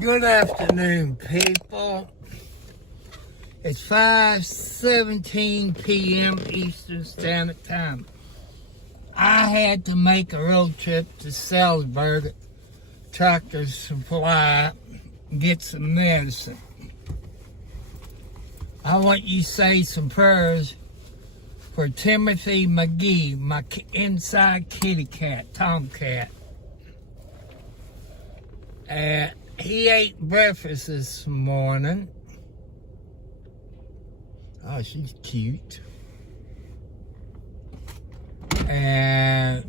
Good afternoon, people. It's 5:17 p.m. Eastern Standard Time. I had to make a road trip to Salisbury, Tractor Supply, get some medicine. I want you to say some prayers for Timothy McGee, my inside kitty cat, Tomcat. He ate breakfast this morning. Oh, she's cute. And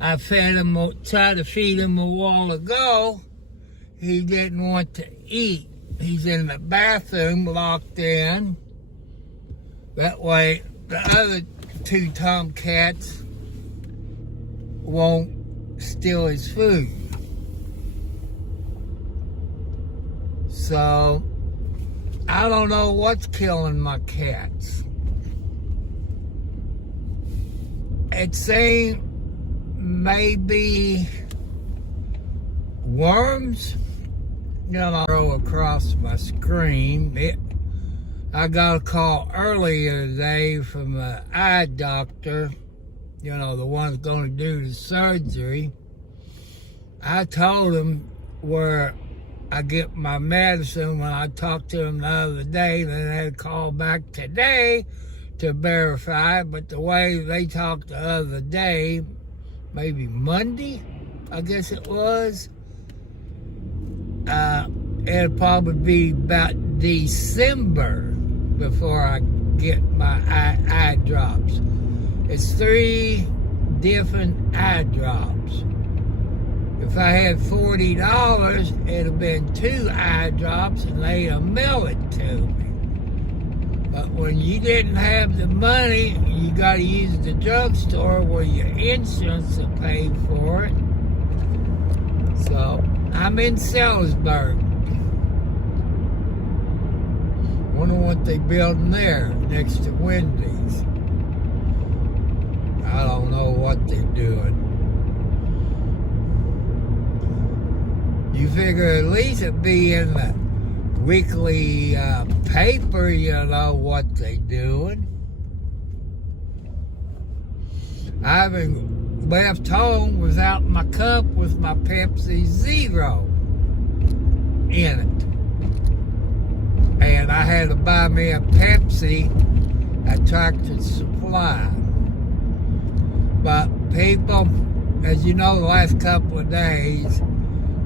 I tried to feed him a while ago. He didn't want to eat. He's in the bathroom locked in. That way the other two Tomcats won't steal his food. So, I don't know what's killing my cats. It's saying maybe worms. Roll across my screen. I got a call earlier today from an eye doctor, the one that's going to do the surgery. I told him where I get my medicine. When I talked to him the other day, then they had called back today to verify. But the way they talked the other day, maybe Monday, I guess it was, it'll probably be about December before I get my eye drops. It's 3 different eye drops. If I had $40, it'd have been 2 eye drops and they'd have mailed it to me. But when you didn't have the money, you got to use the drugstore where your insurance will pay for it. So, I'm in Salisbury. Wonder what they building there next to Wendy's. I don't know what they're doing. You figure at least it'd be in the weekly paper, what they doing. I haven't left home without my cup with my Pepsi Zero in it. And I had to buy me a Pepsi at Tractor Supply. But people, as you know, the last couple of days,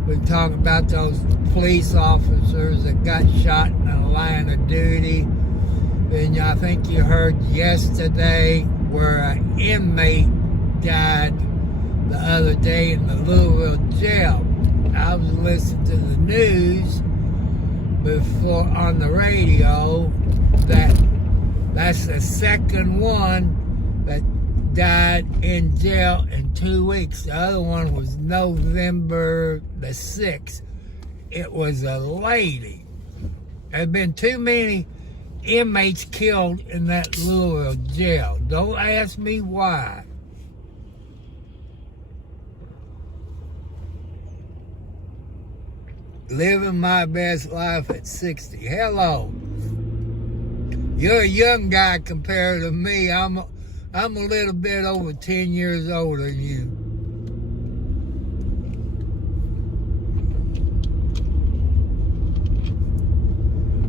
we talk about those police officers that got shot in the line of duty. And I think you heard yesterday where an inmate died the other day in the Louisville jail. I was listening to the news before on the radio that's the second one that died in jail in 2 weeks. The other one was November the 6th. It was a lady. There have been too many inmates killed in that Louisville jail. Don't ask me why. Living my best life at 60. Hello. You're a young guy compared to me. I'm a little bit over 10 years older than you.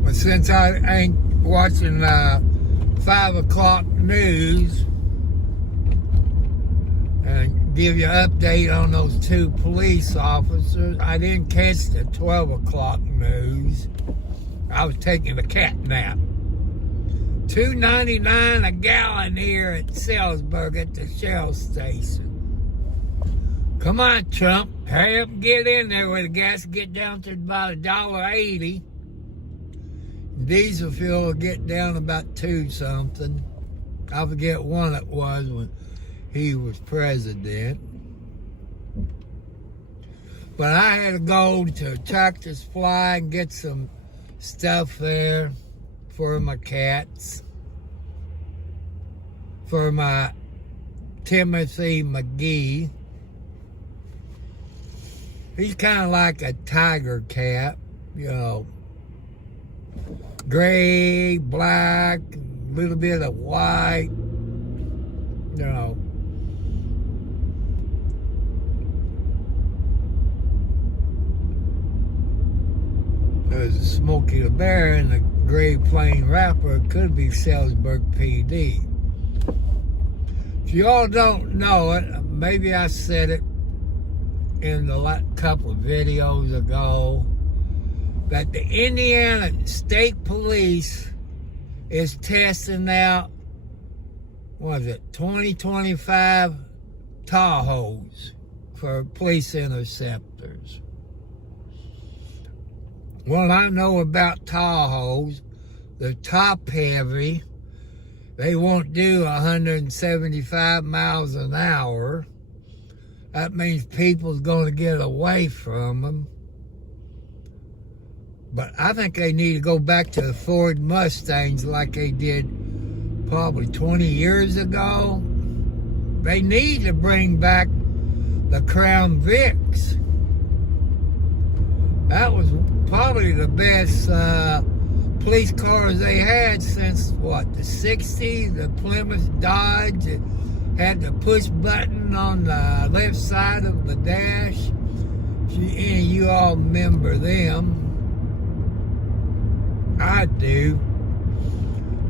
But since I ain't watching 5 o'clock news and give you an update on those 2 police officers, I didn't catch the 12 o'clock news. I was taking a cat nap. $2.99 a gallon here at Salisbury at the Shell station. Come on, Trump. Hurry up and get in there where the gas get down to about $1.80. Diesel fuel will get down about 2 something. I forget what it was when he was president. But I had to go to Tractor Supply and get some stuff there for my cats, for my Timothy McGee. He's kind of like a tiger cat, you know, gray, black, a little bit of white, you know. There's a Smokey the Bear and the gray plain rapper. It could be Salzburg PD. If you all don't know it, maybe I said it in the couple of videos ago, that the Indiana State Police is testing out, 2025 Tahoes for police interceptors. What I know about Tahoes, they're top heavy. They won't do 175 miles an hour. That means people's going to get away from them. But I think they need to go back to the Ford Mustangs like they did probably 20 years ago. They need to bring back the Crown Vics. That was probably the best police cars they had since, the 60s? The Plymouth Dodge. It had the push button on the left side of the dash. If any of you all remember them. I do.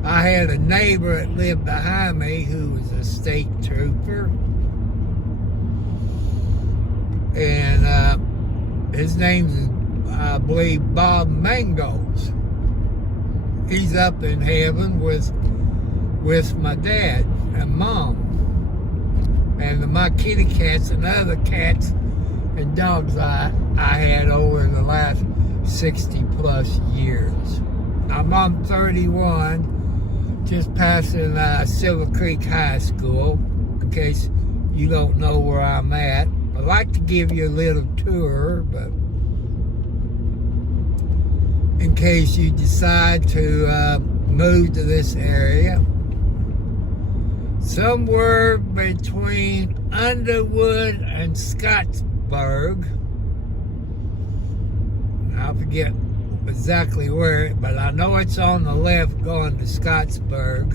I had a neighbor that lived behind me who was a state trooper. And his name's, I believe, Bob Mangos. He's up in heaven with my dad and mom. And my kitty cats and other cats and dogs I had over the last 60 plus years. I'm 31, just passing Silver Creek High School, in case you don't know where I'm at. I'd like to give you a little tour, but in case you decide to move to this area, somewhere between Underwood and Scottsburg, I forget exactly where, but I know it's on the left going to Scottsburg.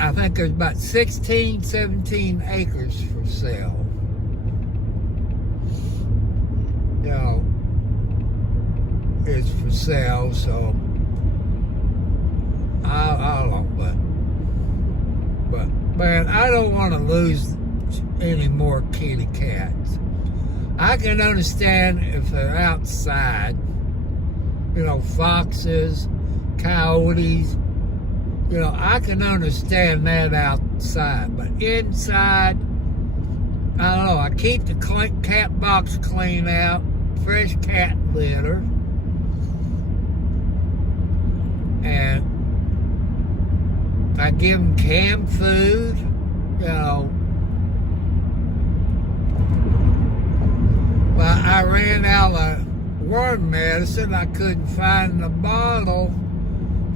I think there's about 16, 17 acres for sale. You know, it's for sale, so I don't know, but man, I don't want to lose any more kitty cats. I can understand if they're outside, you know, foxes, coyotes, you know, I can understand that outside, but inside, I don't know, I keep the cat box clean out, fresh cat litter, and I give them canned food, you know. Well, I ran out of worm medicine. I couldn't find the bottle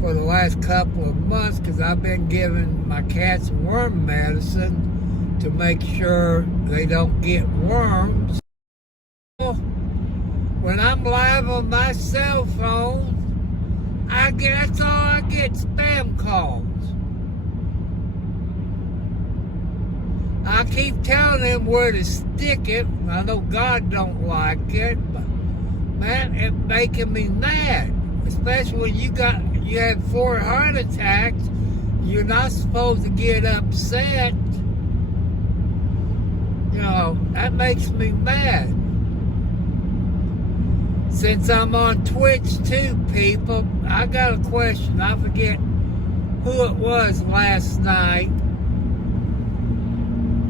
for the last couple of months because I've been giving my cats worm medicine to make sure they don't get worms. When I'm live on my cell phone, that's all I get, spam calls. I keep telling them where to stick it. I know God don't like it, but man, it's making me mad. Especially when you had 4 heart attacks. You're not supposed to get upset. You know, that makes me mad. Since I'm on Twitch too, people, I got a question. I forget who it was last night.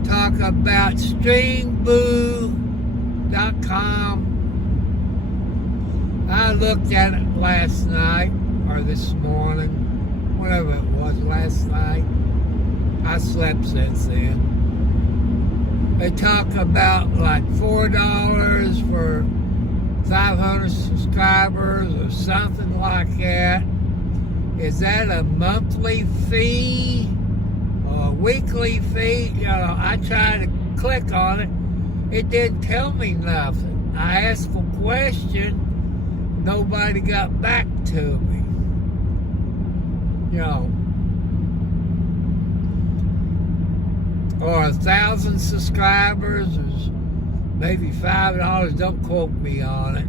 Talk about stringboo.com. I looked at it last night or this morning, whatever it was last night. I slept since then. They talk about like $4 for 500 subscribers or something like that. Is that a monthly fee? A weekly fee? You know, I try to click on it, it didn't tell me nothing. I asked a question, nobody got back to me. You know, or 1,000 subscribers, or maybe $5, don't quote me on it.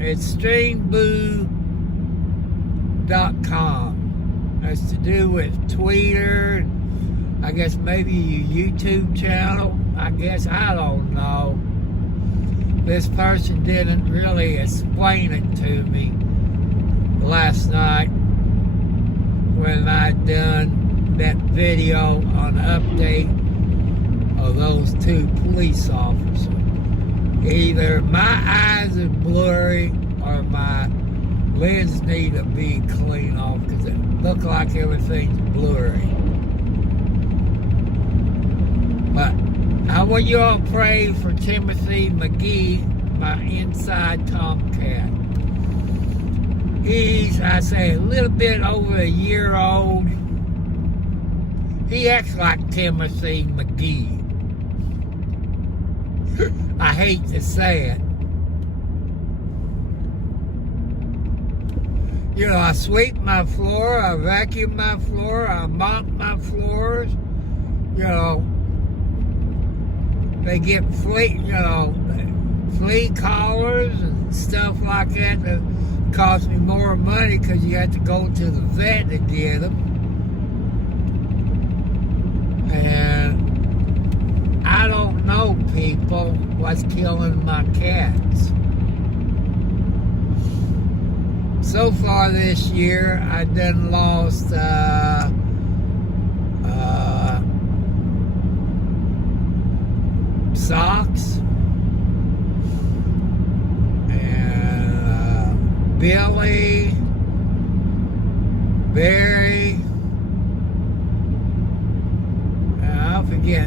It's streamboo.com. That's to do with Twitter, and I guess maybe your YouTube channel. I guess, I don't know. This person didn't really explain it to me last night when I done that video on the update of those 2 police officers. Either my eyes are blurry or my lens need to be clean off because it looks like everything's blurry. But I want you all pray for Timothy McGee, my inside Tomcat. He's, I say, a little bit over a year old. He acts like Timothy McGee. I hate to say it. You know, I sweep my floor, I vacuum my floor, I mop my floors. You know, they get flea collars and stuff like that that cost me more money because you have to go to the vet to get them. And I don't know, people, what's killing my cats. So far this year, I done lost Socks and Billy, Barry, and I forget.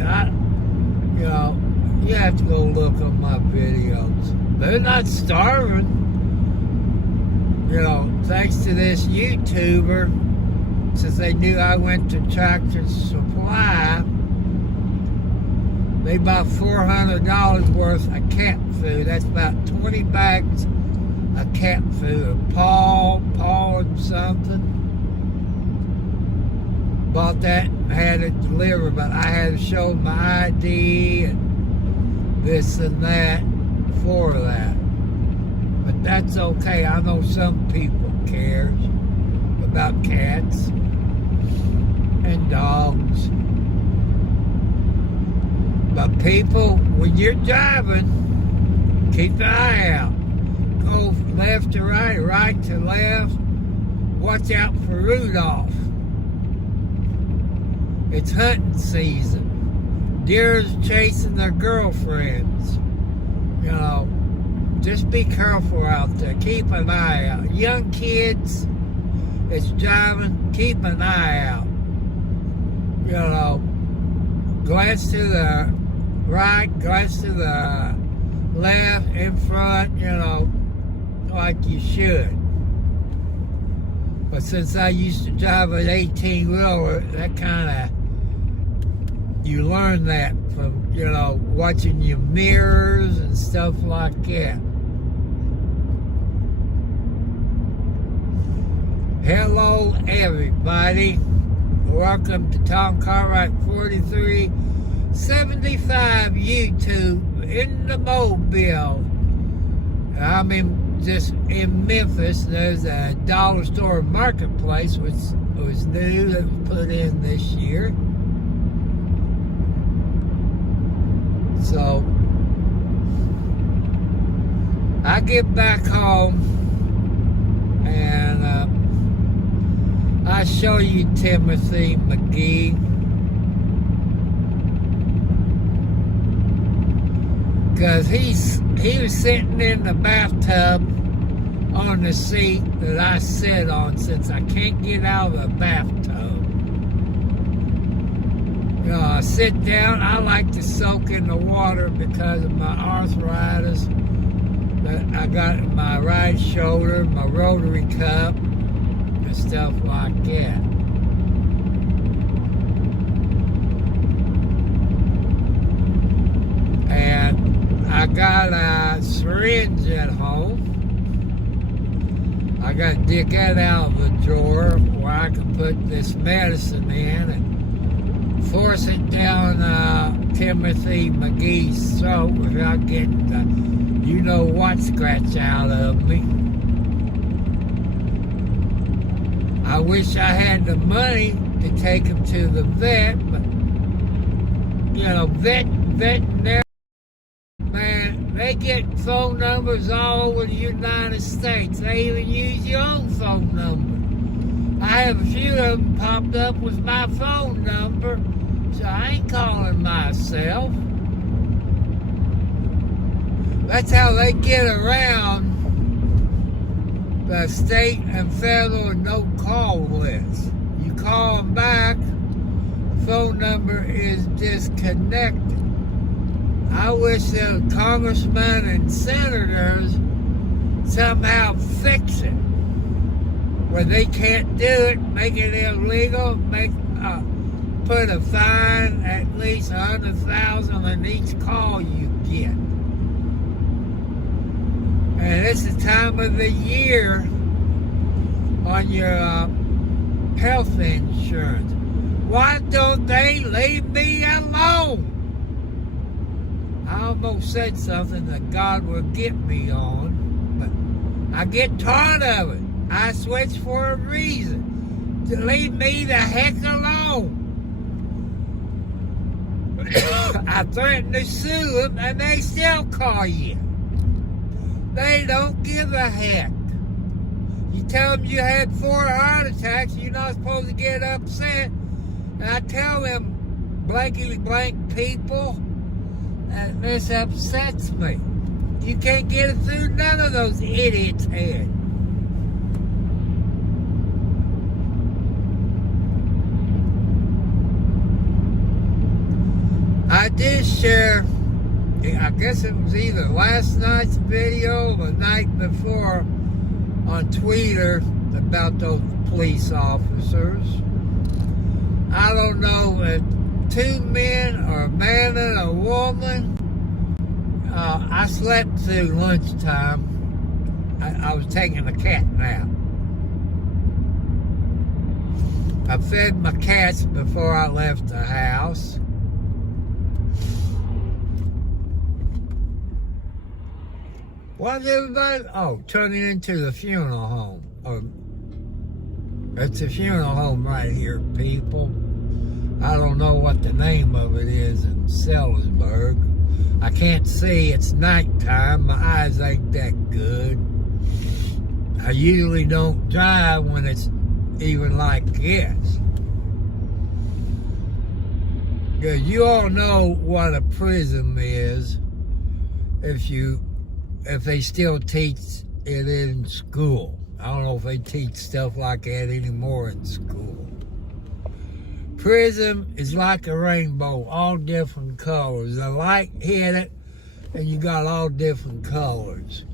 You know, you have to go look up my videos. They're not starving. You know, thanks to this YouTuber, since they knew I went to Tractor Supply, they bought $400 worth of cat food. That's about 20 bags of cat food. Paw and something. Bought that and had it delivered, but I had to show my ID and this and that for that. But that's okay. I know some people cares about cats and dogs. But people, when you're driving, keep an eye out. Go left to right, right to left. Watch out for Rudolph. It's hunting season. Deer's chasing their girlfriends. You know, just be careful out there. Keep an eye out. Young kids that's driving, keep an eye out. You know, glance to the right, glance to the left, in front, you know, like you should. But since I used to drive an 18-wheeler, that kind of, you learn that from, you know, watching your mirrors and stuff like that. Hello, everybody. Welcome to Tom Cartwright 4375 YouTube in the Mobile. I'm just in Memphis. There's a dollar store marketplace, which was new, that was put in this year. So I get back home and I show you Timothy McGee. Because he was sitting in the bathtub on the seat that I sit on since I can't get out of the bathtub. You know, I sit down, I like to soak in the water because of my arthritis that I got in my right shoulder, my rotary cup, and stuff like that. I got a syringe at home. I got to dig that out of the drawer where I can put this medicine in and force it down Timothy McGee's throat without getting the you-know-what scratch out of me. I wish I had the money to take him to the vet, but, veterinary, man, they get phone numbers all over the United States. They even use your own phone number. I have a few of them popped up with my phone number, so I ain't calling myself. That's how they get around the state and federal no-call list. You call them back, phone number is disconnected. I wish the congressmen and senators somehow fix it, where they can't do it, make it illegal, put a fine at least $100,000 on each call you get. And it's the time of the year on your health insurance. Why don't they leave me alone? I almost said something that God will get me on, but I get tired of it. I switch for a reason. To leave me the heck alone. I threatened to sue them and they still call you. They don't give a heck. You tell them you had 4 heart attacks, you're not supposed to get upset. And I tell them blankety blank people that this upsets me. You can't get it through none of those idiots' heads. I did share, I guess it was either last night's video or the night before on Twitter about those police officers. I don't know if 2 men or a man and a woman. I slept through lunchtime. I was taking a cat nap. I fed my cats before I left the house. What's everybody? Oh, turning into the funeral home. It's a funeral home right here, people. I don't know what the name of it is in Sellersburg. I can't see. It's nighttime. My eyes ain't that good. I usually don't drive when it's even like this. Because you all know what a prism is if they still teach it in school. I don't know if they teach stuff like that anymore in school. Prism is like a rainbow, all different colors. The light hit it, and you got all different colors.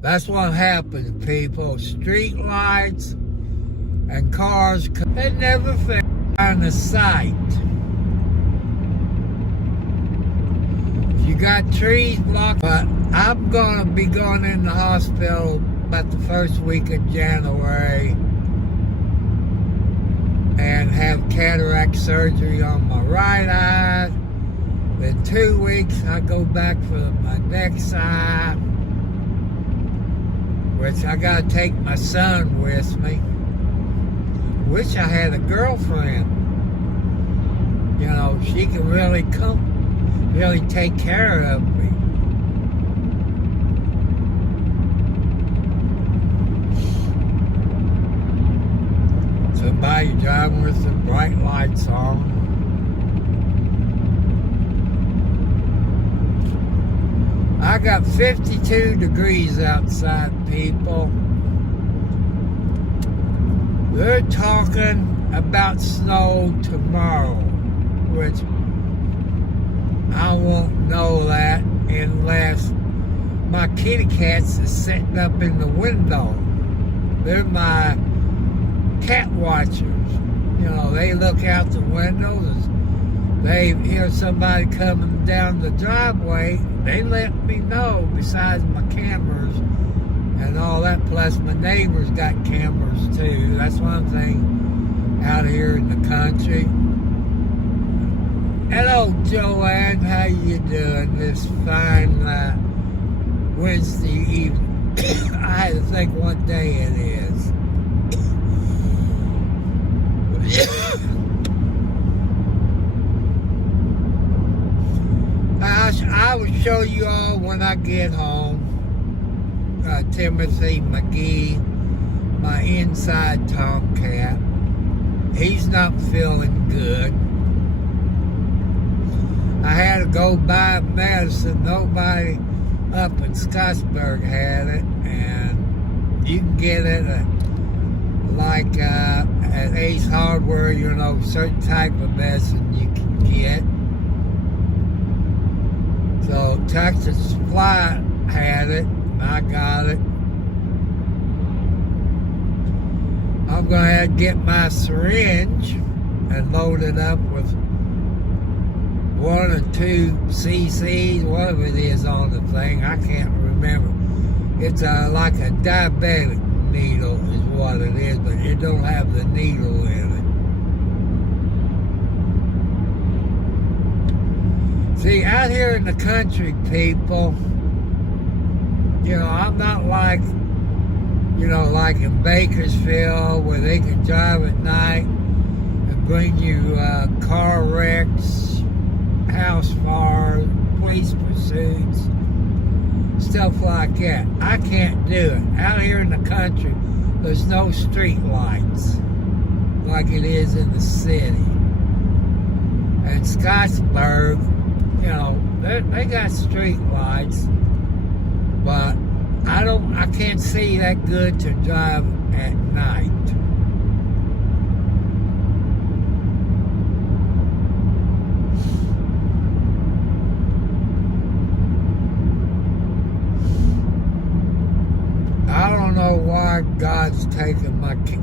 That's what happens, people. Street lights and cars, they never find the sight. You got trees blocked, but I'm gonna be going in the hospital about the first week of January and have cataract surgery on my right eye. In 2 weeks, I go back for my next eye, which I gotta take my son with me. Wish I had a girlfriend. You know, she can really take care of me. Somebody driving with the bright lights on. I got 52 degrees outside, people. They're talking about snow tomorrow, which I won't know that unless my kitty cats is sitting up in the window. They're my cat watchers. You know, they look out the windows. They hear somebody coming down the driveway. They let me know, besides my cameras and all that. Plus, my neighbors got cameras too. That's one thing out here in the country. Hello, Joanne. How you doing this fine Wednesday evening? I had to think what day it is. I will show you all when I get home. Timothy McGee, my inside tomcat. He's not feeling good. I had to go buy medicine. Nobody up in Scottsburg had it, and you can get it at Ace Hardware. You know, certain type of medicine you can get. So Texas Supply had it. I got it. I'm going to have to get my syringe and load it up with 1 or 2 cc's, whatever it is on the thing. I can't remember. It's like a diabetic needle is what it is, but it don't have the needle in it. See, out here in the country, people, you know, I'm not like, you know, like in Bakersfield where they can drive at night and bring you car wrecks, house fires, police pursuits, stuff like that. I can't do it. Out here in the country, there's no street lights like it is in the city. And Scottsburg, you know, they got street lights, but I can't see that good to drive at night. I don't know why God's taking my kid.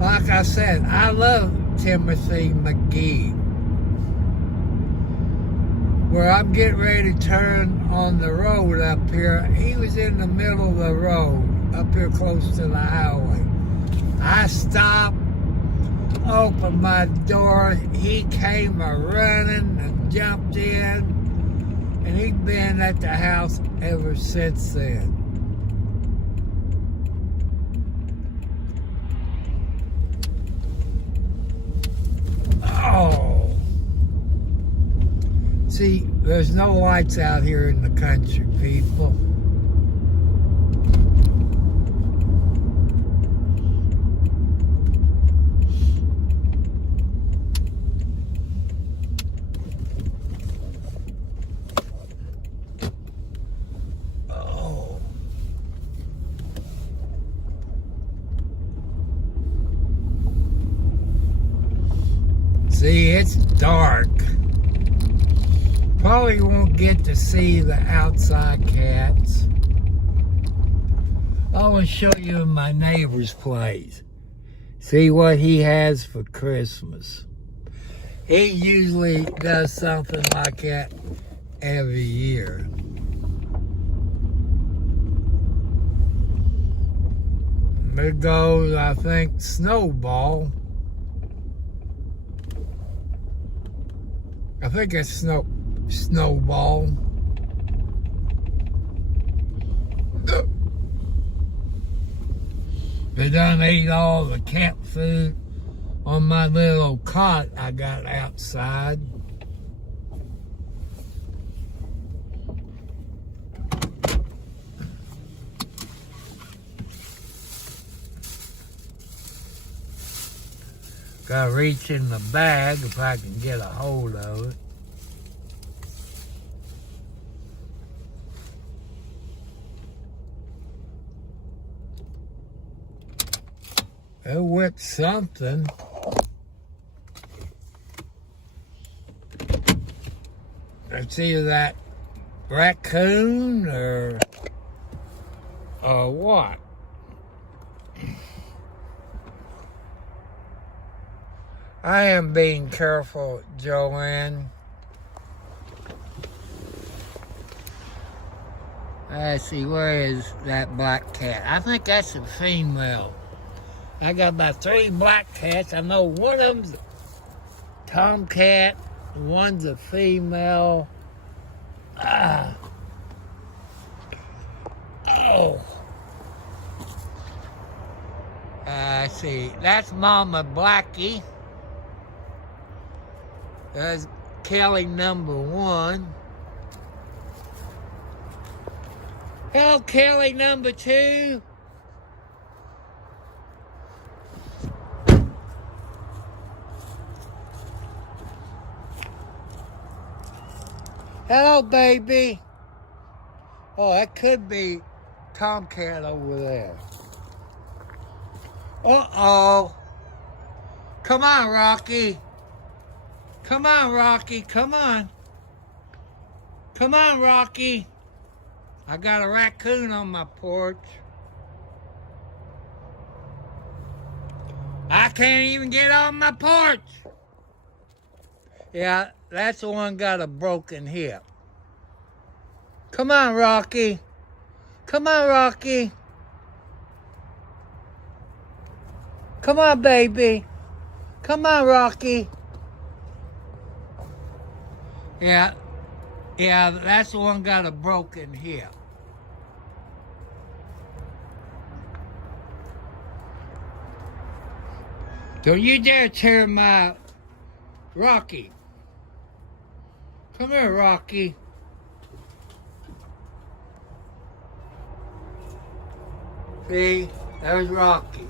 Like I said, I love Timothy McGee. Where I'm getting ready to turn on the road up here, he was in the middle of the road, up here close to the highway. I stopped, opened my door, he came a-running and jumped in, and he's been at the house ever since then. Oh! See, there's no lights out here in the country, people. Oh. See, it's dark. Probably won't get to see the outside cats. I want to show you my neighbor's place. See what he has for Christmas. He usually does something like that every year. There goes, I think, Snowball. I think it's Snowball. They done ate all the cat food on my little cot I got outside. Gotta reach in the bag if I can get a hold of it. It whipped something. It's either that raccoon or what. I am being careful, Joanne. Let's see, where is that black cat? I think that's a female. I got about 3 black cats. I know one of them's a tomcat, one's a female. Oh. I see, that's Mama Blackie. That's Kelly number 1. Hello, Kelly number 2. Hello, baby. Oh, that could be Tomcat over there. Uh-oh. Come on, Rocky. Come on, Rocky. Come on. Come on, Rocky. I got a raccoon on my porch. I can't even get on my porch. Yeah, that's the one got a broken hip. Come on, Rocky. Come on, Rocky. Come on, baby. Come on, Rocky. Yeah, that's the one got a broken hip. Don't you dare tear my Rocky. Come here, Rocky. See, there's Rocky.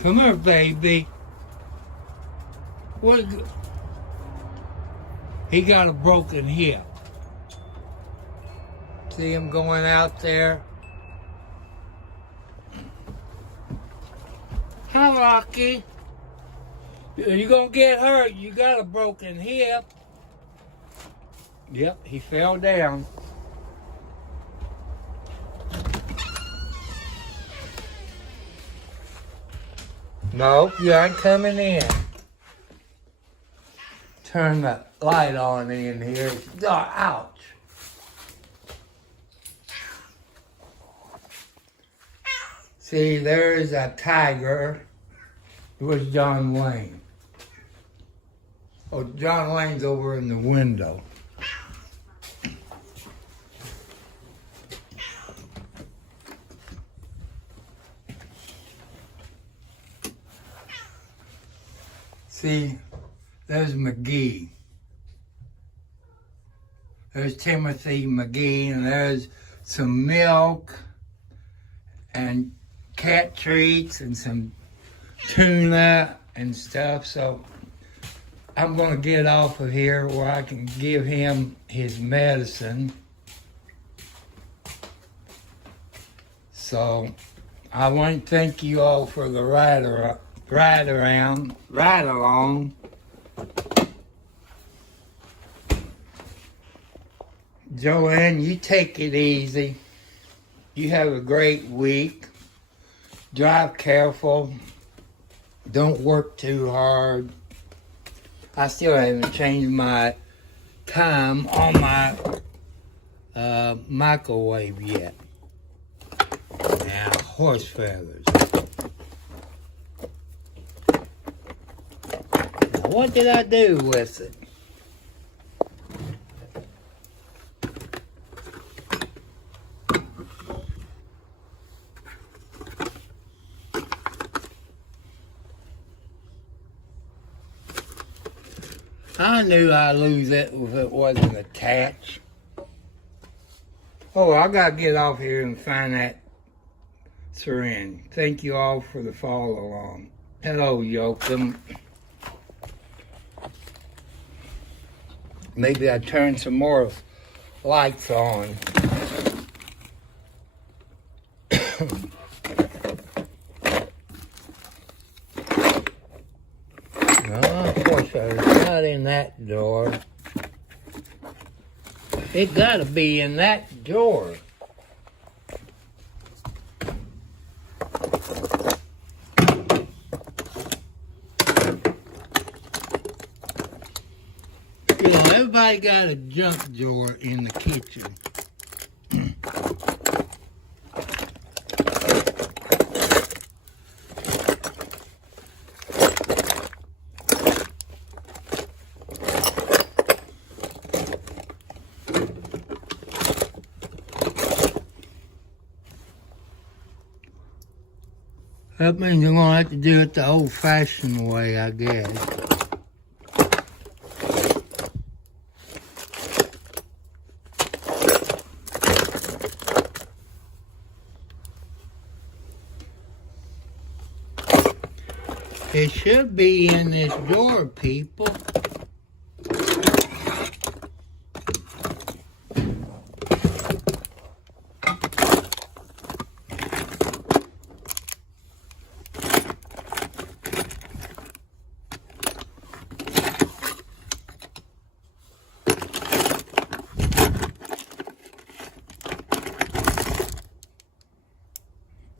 Come here, baby. What? He got a broken hip. See him going out there? Hi, Rocky. You're gonna get hurt. You got a broken hip. Yep, he fell down. No, you aren't coming in. Turn the light on in here. It's dark. Ouch. See, there's a tiger. It was John Wayne. Oh, John Wayne's over in the window. See, there's McGee. There's Timothy McGee, and there's some milk and cat treats and some tuna and stuff. So I'm going to get off of here where I can give him his medicine. So I want to thank you all for the ride along. Joanne, you take it easy. You have a great week. Drive careful. Don't work too hard. I still haven't changed my time on my microwave yet. Now, horse feathers. Now, what did I do with it? I knew I'd lose it if it wasn't attached. Oh, I gotta get off here and find that syringe. Thank you all for the follow along. Hello, Yoakum. Maybe I turn some more lights on. Of course, it's not in that door. It gotta be in that door. You know, everybody got a junk drawer in the kitchen. That means I'm gonna have to do it the old-fashioned way, I guess. It should be in this drawer, people.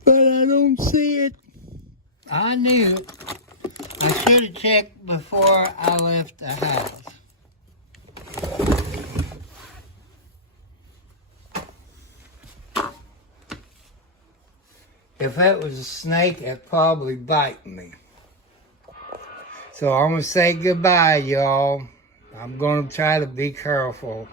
But I don't see it. I knew it. I should have checked before I left the house. If that was a snake, it'd probably bite me. So I'm going to say goodbye, y'all. I'm going to try to be careful.